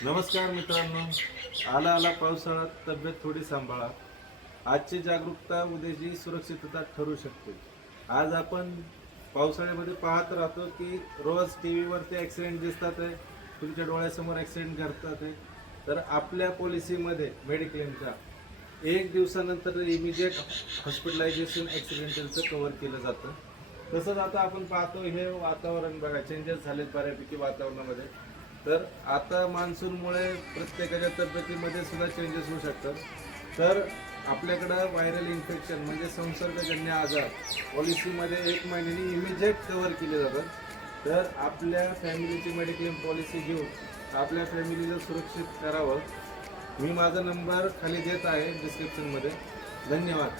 नमस्कार मित्रांनो, आला पावसाळा, तब्येत थोडी सांभाळा. आजची जागरूकता उद्याची सुरक्षितता ठरू शकते. आज आपण पावसाळ्यामध्ये पाहत राहतो की रोज टी व्हीवरती ॲक्सिडेंट दिसतात आहे, तुमच्या डोळ्यासमोर ॲक्सिडेंट घडतात आहे. तर आपल्या पॉलिसीमध्ये मेडिक्लेमच्या 1 दिवसानंतर इमिजिएट हॉस्पिटलायझेशन ॲक्सिडेंटलचं कव्हर केलं जातं. तसंच आता आपण पाहतो हे वातावरण बघा, चेंजेस झालेत बऱ्यापैकी वातावरणामध्ये. तर आता मान्सूनमुळे प्रत्येकाच्या तब्येतीमध्ये सुद्धा चेंजेस होऊ शकतात. तर आपल्याकडं व्हायरल इन्फेक्शन म्हणजे संसर्गजन्य आजार पॉलिसीमध्ये 1 महिन्यानी इमिजिएट कव्हर केले जातात. तर आपल्या फॅमिलीची मेडिक्लेम पॉलिसी घेऊन आपल्या फॅमिलीला सुरक्षित करावं. मी माझा नंबर खाली देत आहे डिस्क्रिप्शनमध्ये. धन्यवाद.